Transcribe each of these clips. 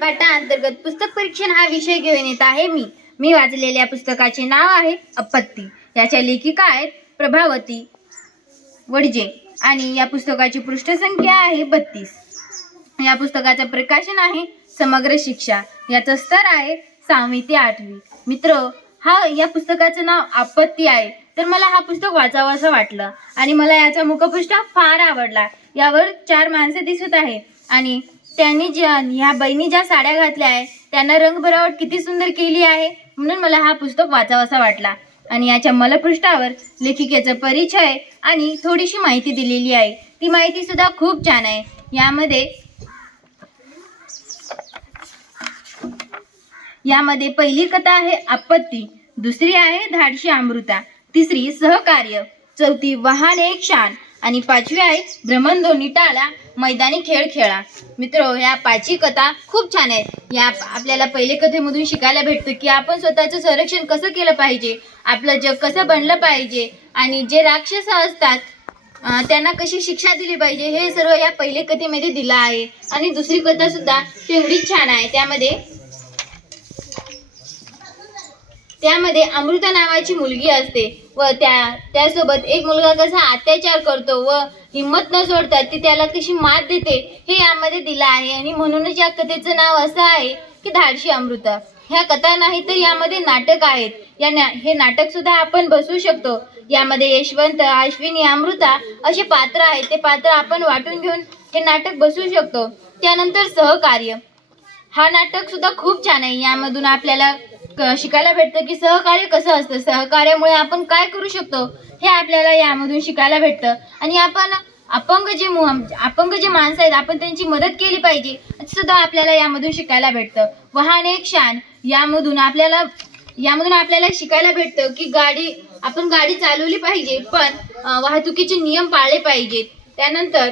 पाठांतर्गत पुस्तक परीक्षण हा विषय घेऊन येत आहे मी. मी वाचलेल्या पुस्तकाचे नाव आहे अपत्ती. याच्या लेखिका आहेत प्रभावती वडजे आणि या पुस्तकाची पृष्ठसंख्या आहे बत्तीस. या पुस्तकाचं प्रकाशन आहे समग्र शिक्षा. याचं स्तर आहे सहावी ते आठवी. मित्र हा या पुस्तकाचं नाव आपत्ती आहे. तर मला हा पुस्तक वाचावं असं वाटलं आणि मला याचा मुखपृष्ठ फार आवडला. यावर चार माणसं दिसत आहे आणि त्यांनी ज्या ह्या बहिणी ज्या साड्या घातल्या आहे त्यांना रंगभरावट किती सुंदर केली आहे म्हणून मला हा पुस्तक वाचावासा वाटला. आणि याच्या मलपृष्ठावर लेखिकेचा परिचय आणि थोडीशी माहिती दिलेली आहे. ती माहिती सुद्धा खूप छान आहे. यामध्ये यामध्ये पहिली कथा आहे आपत्ती दुसरी आहे धाडशी अमृता तिसरी सहकार्य चौथी वाहन एक शान आणि पाचवी आहे भ्रमणध्वनी टाळा मैदानी खेळ खेळा. मित्र ह्या पाचही कथा खूप छान आहेत या आपल्याला पहिले कथेमधून शिकायला भेटतं की आपण स्वतःचं संरक्षण कसं केलं पाहिजे आपलं जग कसं बनलं पाहिजे आणि जे राक्षस असतात त्यांना कशी शिक्षा दिली पाहिजे हे सर्व या पहिले कथेमध्ये दिलं आहे. आणि दुसरी कथा सुद्धा तेवढीच छान आहे. त्यामध्ये त्यामध्ये अमृता नावाची मुलगी असते व त्या त्यासोबत एक मुलगा कसा अत्याचार करतो व हिंमत न सोडता ती त्याला कशी मात देते हे यामध्ये दिलं आहे. आणि म्हणूनच या कथेचं नाव असं आहे की धाडशी अमृता. ह्या कथा नाही तर यामध्ये नाटक आहेत. या ना हे नाटक सुद्धा आपण बसवू शकतो. यामध्ये यशवंत अश्विनी अमृता असे पात्र आहेत. ते पात्र आपण वाटून घेऊन हे नाटक बसवू शकतो. त्यानंतर सहकार्य. हा नाटक सुद्धा खूप छान आहे. यामधून आपल्याला शिकायला भेटतं की सहकार्य कसं असतं? सहकार्यामुळे आपण काय करू शकतो? हे आपल्याला यामधून शिकायला भेटतं. आणि आपण अपंग जे मु अपंग जे माणसं आहेत आपण त्यांची मदत केली पाहिजे सुद्धा आपल्याला यामधून शिकायला भेटतं. वाहन एक शान. यामधून आपल्याला यामधून आपल्याला शिकायला भेटतं की गाडी आपण गाडी चालवली पाहिजे पण वाहतुकीचे नियम पाळले पाहिजेत. त्यानंतर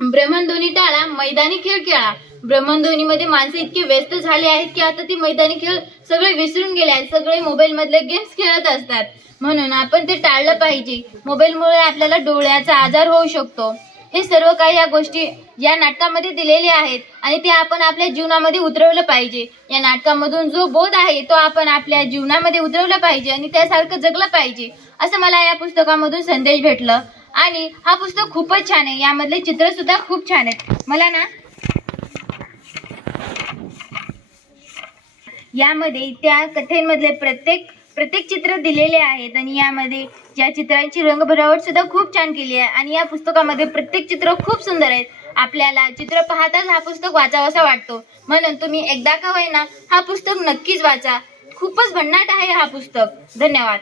भ्रमणध्वनी टाळा मैदानी खेळ खेळा. भ्रमणध्वनीमध्ये माणसं इतके व्यस्त झाले आहेत की आता ते मैदानी खेळ सगळे विसरून गेले आहेत. सगळे मोबाईल मधले गेम्स खेळत असतात. म्हणून आपण ते टाळलं पाहिजे. मोबाईलमुळे आपल्याला डोळ्याचा आजार होऊ शकतो. हे सर्व काही या गोष्टी या नाटकामध्ये दिलेले आहेत आणि ते आपण आपल्या जीवनामध्ये उतरवलं पाहिजे. या नाटकामधून जो बोध आहे तो आपण आपल्या जीवनामध्ये उतरवला पाहिजे आणि त्यासारखं जगलं पाहिजे. असं मला या पुस्तकामधून संदेश भेटलं. आणि हा पुस्तक खूपच छान आहे. यामधले चित्र सुद्धा खूप छान आहेत. मला ना यामध्ये त्या कथेमधले प्रत्येक प्रत्येक चित्र दिलेले आहेत आणि यामध्ये या चित्रांची रंगभरावट सुद्धा खूप छान केली आहे आणि या पुस्तकामध्ये प्रत्येक चित्र खूप सुंदर आहेत. आपल्याला चित्र पाहताच हा पुस्तक वाचावासा वाटतो. म्हणून तुम्ही एकदा का होईना हा पुस्तक नक्कीच वाचा. खूपच भन्नाट आहे हा पुस्तक. धन्यवाद.